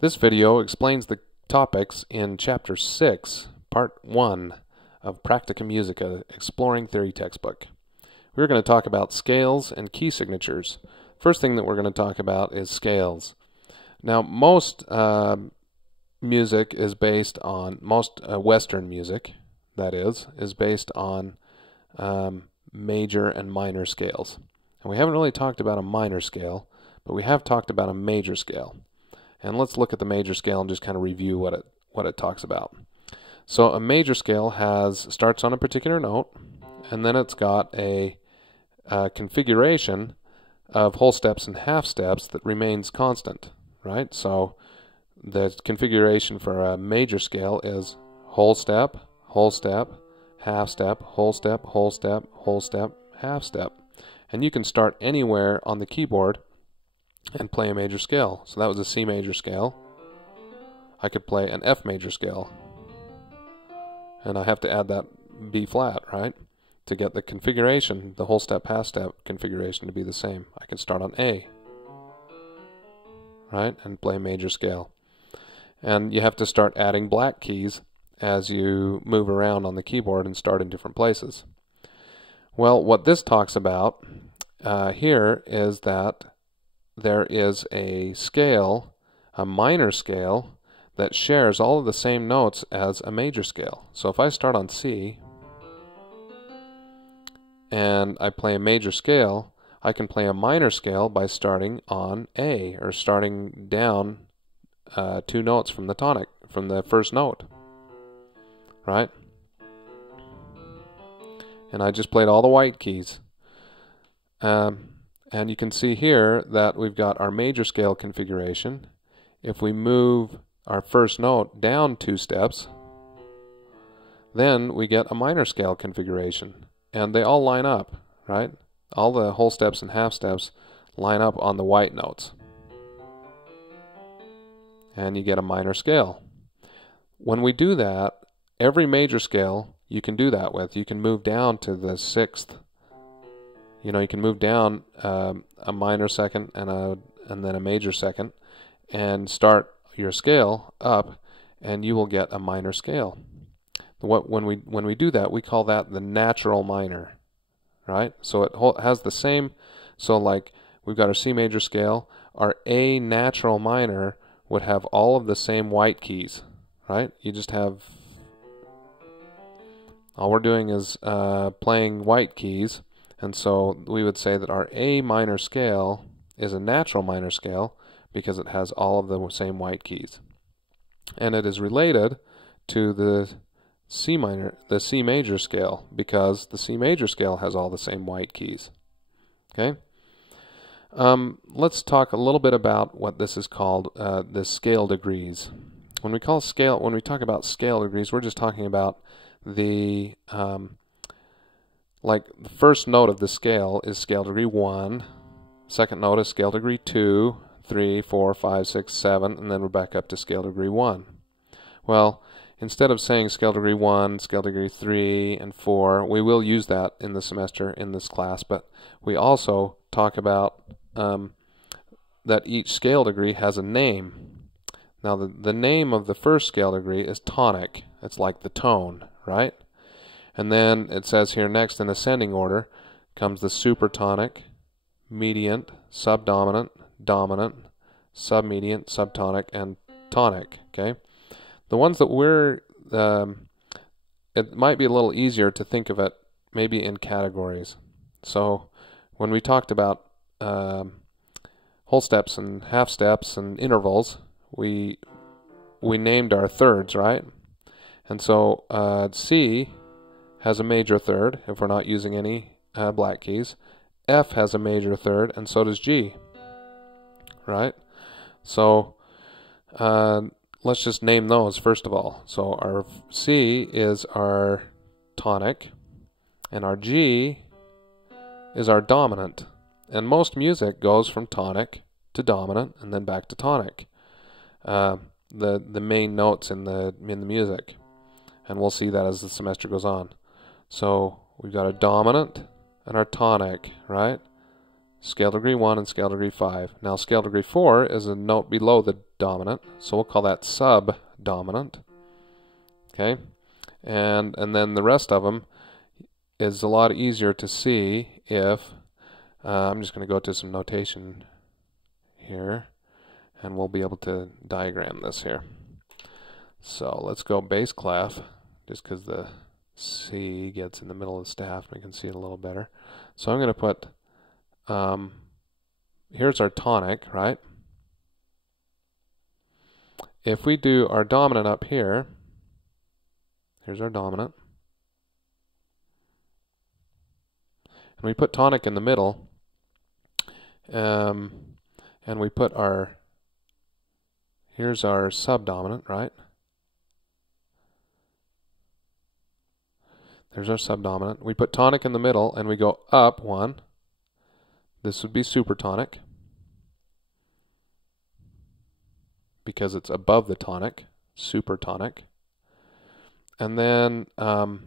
This video explains the topics in Chapter 6, Part 1 of Practica Musica, Exploring Theory Textbook. We're going to talk about scales and key signatures. First thing that we're going to talk about is scales. Now, most music is based on, Western music, that is based on major and minor scales. And we haven't really talked about a minor scale, but we have talked about a major scale. And let's look at the major scale and just kind of review what it talks about. So a major scale starts on a particular note, and then it's got a configuration of whole steps and half steps that remains constant, right? So the configuration for a major scale is whole step, half step, whole step, whole step, whole step, half step. And you can start anywhere on the keyboard and play a major scale. So that was a C major scale. I could play an F major scale. And I have to add that B flat, right? To get the configuration, the whole step, half step configuration to be the same. I can start on A, right? And play major scale. And you have to start adding black keys as you move around on the keyboard and start in different places. Well, what this talks about here is that there is a scale, a minor scale, that shares all of the same notes as a major scale. So if I start on C and I play a major scale, I can play a minor scale by starting on A, or starting down 2 notes from the tonic, from the first note, right? And I just played all the white keys. And you can see here that we've got our major scale configuration. If we move our first note down 2 steps, then we get a minor scale configuration. And they all line up, right? All the whole steps and half steps line up on the white notes. And you get a minor scale. When we do that, every major scale you can do that with. You can move down to the 6th. You know, you can move down a minor second and then a major second and start your scale up, and you will get a minor scale. When we do that, we call that the natural minor, right? So it has the same. So like we've got our C major scale, our A natural minor would have all of the same white keys, right? You just have, all we're doing is playing white keys. And so we would say that our A minor scale is a natural minor scale because it has all of the same white keys. And it is related to the C major scale because the C major scale has all the same white keys. Okay? Let's talk a little bit about what this is called, the scale degrees. When we talk about scale degrees, we're just talking about the like the first note of the scale is scale degree 1, second note is scale degree 2, 3, 4, 5, 6, 7, and then we're back up to scale degree 1. Well, instead of saying scale degree 1, scale degree 3, and 4, we will use that in the semester in this class, but we also talk about that each scale degree has a name. Now the name of the first scale degree is tonic. It's like the tone, right? And then it says here next in ascending order comes the supertonic, mediant, subdominant, dominant, submediant, subtonic, and tonic. Okay, the ones that it might be a little easier to think of it maybe in categories. So when we talked about whole steps and half steps and intervals, we named our thirds, right? And so C has a major third if we're not using any black keys. F has a major third, and so does G, right? So let's just name those first of all. So our C is our tonic, and our G is our dominant. And most music goes from tonic to dominant and then back to tonic. The main notes in the music, and we'll see that as the semester goes on. So we've got a dominant and our tonic, right? scale degree 1 and scale degree 5. Now scale degree 4 is a note below the dominant, so we'll call that subdominant. Okay, and then the rest of them is a lot easier to see if I'm just going to go to some notation here, and we'll be able to diagram this here. So let's go bass clef, just because the C gets in the middle of the staff, and we can see it a little better. So I'm going to put, here's our tonic, right? If we do our dominant up here, here's our dominant, and we put tonic in the middle, and we put our, here's our subdominant, right? There's our subdominant. We put tonic in the middle, and we go up one. This would be supertonic, because it's above the tonic, supertonic. And then the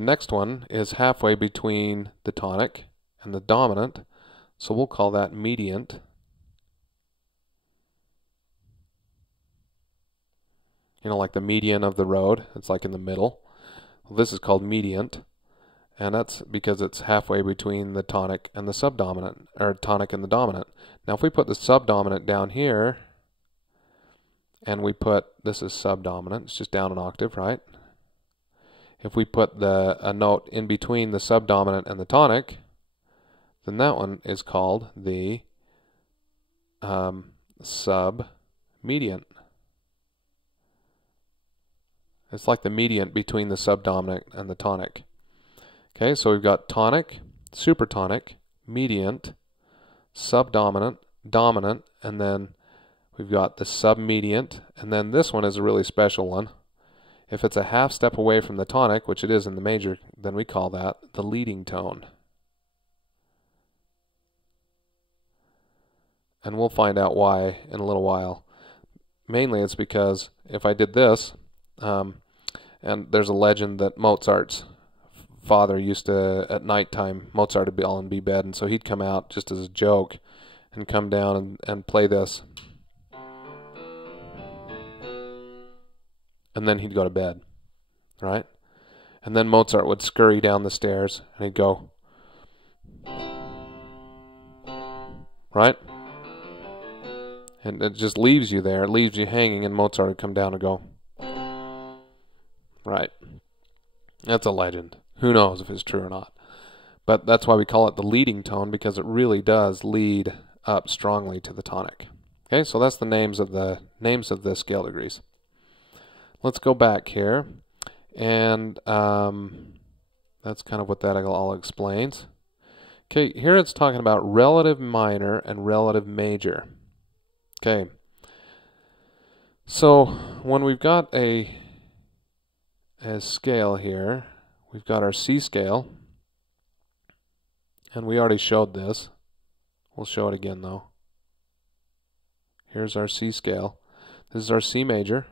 next one is halfway between the tonic and the dominant, so we'll call that mediant. You know, like the median of the road, it's like in the middle. Well, this is called mediant, and that's because it's halfway between the tonic and the subdominant, or tonic and the dominant. Now if we put the subdominant down here, and we put, this is subdominant, it's just down an octave, right? If we put a note in between the subdominant and the tonic, then that one is called the submediant. It's like the mediant between the subdominant and the tonic. Okay, so we've got tonic, supertonic, mediant, subdominant, dominant, and then we've got the submediant, and then this one is a really special one. If it's a half step away from the tonic, which it is in the major, then we call that the leading tone. And we'll find out why in a little while. Mainly it's because if I did this, and there's a legend that Mozart's father used to, at nighttime, Mozart would be all in bed, and so he'd come out just as a joke and come down and play this. And then he'd go to bed, right? And then Mozart would scurry down the stairs, and he'd go, right? And it just leaves you there, it leaves you hanging, and Mozart would come down and go, right. That's a legend. Who knows if it's true or not. But that's why we call it the leading tone, because it really does lead up strongly to the tonic. Okay, so that's the names of the scale degrees. Let's go back here, and that's kind of what that all explains. Okay, here it's talking about relative minor and relative major. Okay, so when we've got a scale here, we've got our C scale, and we already showed this. We'll show it again though. Here's our C scale. This is our C major.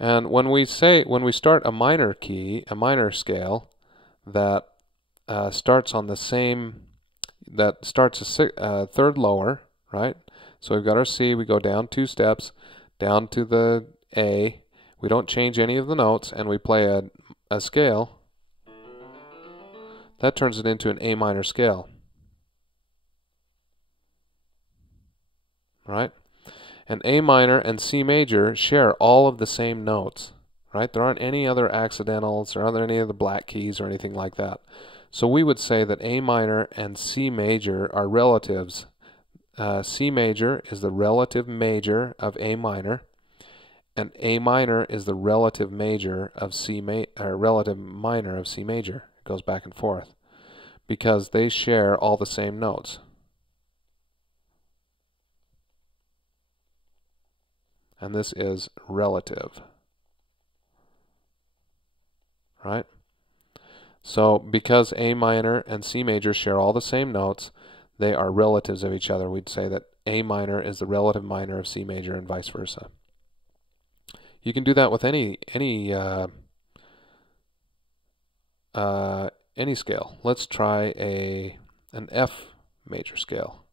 And when we start a minor key, a minor scale that starts on the same, that starts a third lower, right? So we've got our C, we go down 2 steps, down to the A, we don't change any of the notes, and we play a scale, that turns it into an A minor scale, right? And A minor and C major share all of the same notes, right? There aren't any other accidentals, there aren't any other black keys or anything like that. So we would say that A minor and C major are relatives. C major is the relative major of A minor, and A minor is the relative major of relative minor of C major. It goes back and forth because they share all the same notes. And this is relative, right? So because A minor and C major share all the same notes, they are relatives of each other. We'd say that A minor is the relative minor of C major and vice versa. You can do that with any any scale. Let's try an F major scale.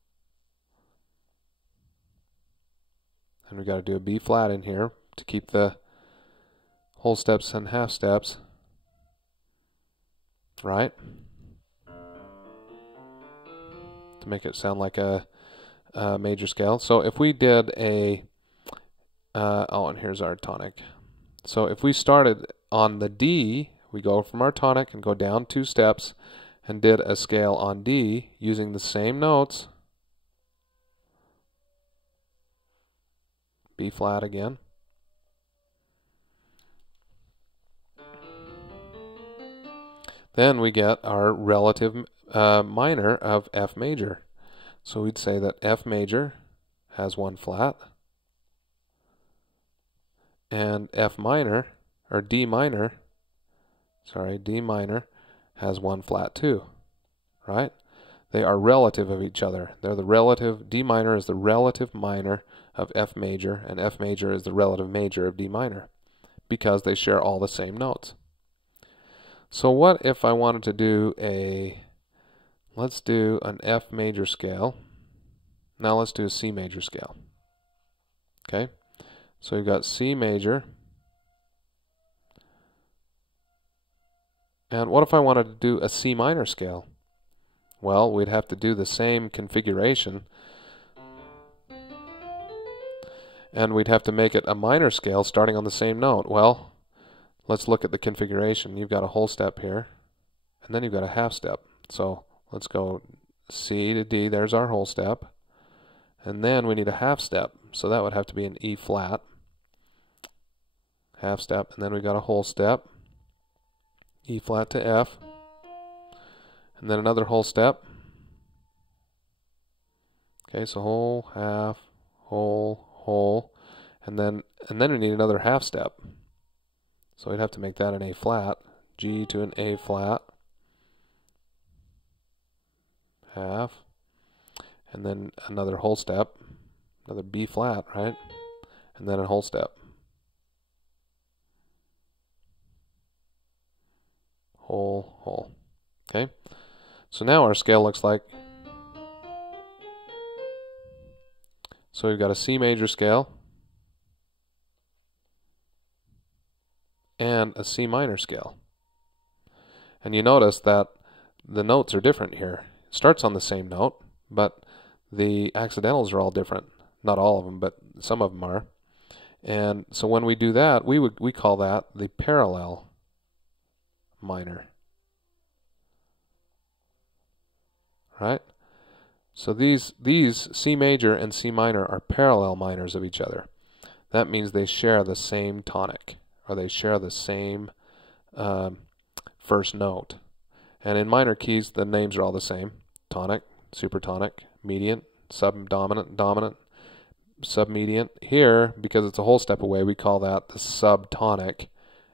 And we got to do a B flat in here to keep the whole steps and half steps, right? To make it sound like a major scale. So if we did and here's our tonic. So if we started on the D, we go from our tonic and go down 2 steps and did a scale on D using the same notes. B flat again. Then we get our relative minor of F major. So we'd say that F major has 1 flat, and F minor, or D minor has 1 flat too, right? They are relative of each other. They're the relative, D minor is the relative minor of F major, and F major is the relative major of D minor, because they share all the same notes. So what if I wanted to do let's do an F major scale. Now let's do a C major scale. Okay, so you've got C major. And what if I wanted to do a C minor scale? Well, we'd have to do the same configuration, and we'd have to make it a minor scale starting on the same note. Well, let's look at the configuration. You've got a whole step here, and then you've got a half step. So let's go C to D, there's our whole step. And then we need a half step, so that would have to be an E flat. Half step, and then we got a whole step. E flat to F. And then another whole step. Okay, so whole, half, whole, whole. And then we need another half step. So we'd have to make that an A flat. G to an A flat. Half. And then another whole step. Another B flat, right? And then a whole step. Whole, whole. Okay? So now our scale looks like, so we've got a C major scale and a C minor scale. And you notice that the notes are different here. It starts on the same note, but the accidentals are all different. Not all of them, but some of them are. And so when we do that, we call that the parallel minor. Right? So these C major and C minor are parallel minors of each other. That means they share the same tonic, or they share the same first note. And in minor keys, the names are all the same. Tonic, supertonic, mediant, subdominant, dominant, submediant. Here, because it's a whole step away, we call that the subtonic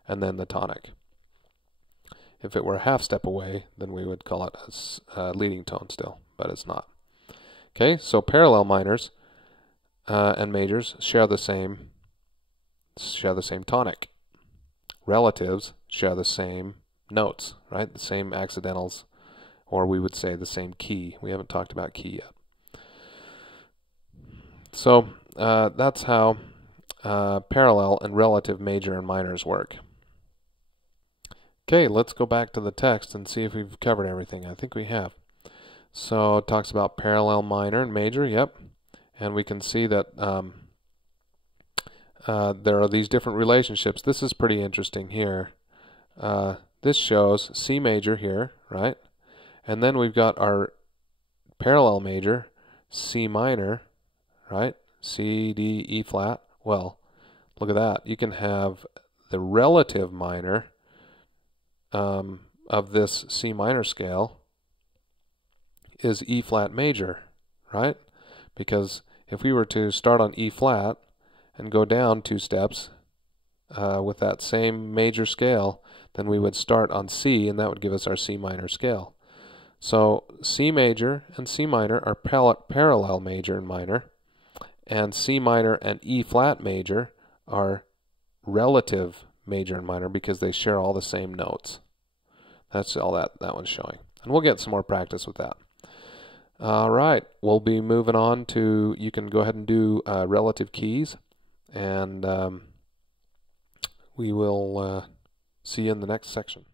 and then the tonic. If it were a half step away, then we would call it a leading tone still, but it's not. Okay, so parallel minors and majors share the same tonic. Relatives share the same notes, right? The same accidentals, or we would say the same key. We haven't talked about key yet. So that's how parallel and relative major and minors work. Okay, let's go back to the text and see if we've covered everything. I think we have. So it talks about parallel minor and major, yep. And we can see that there are these different relationships. This is pretty interesting here. This shows C major here, right? And then we've got our parallel major, C minor, right? C, D, E flat. Well, look at that. You can have the relative minor of this C minor scale is E flat major, right? Because if we were to start on E flat and go down 2 steps with that same major scale, then we would start on C, and that would give us our C minor scale. So C major and C minor are parallel major and minor, and C minor and E flat major are relative major and minor because they share all the same notes. That's all that one's showing. And we'll get some more practice with that. All right, we'll be moving on to, you can go ahead and do relative keys, and we will see you in the next section.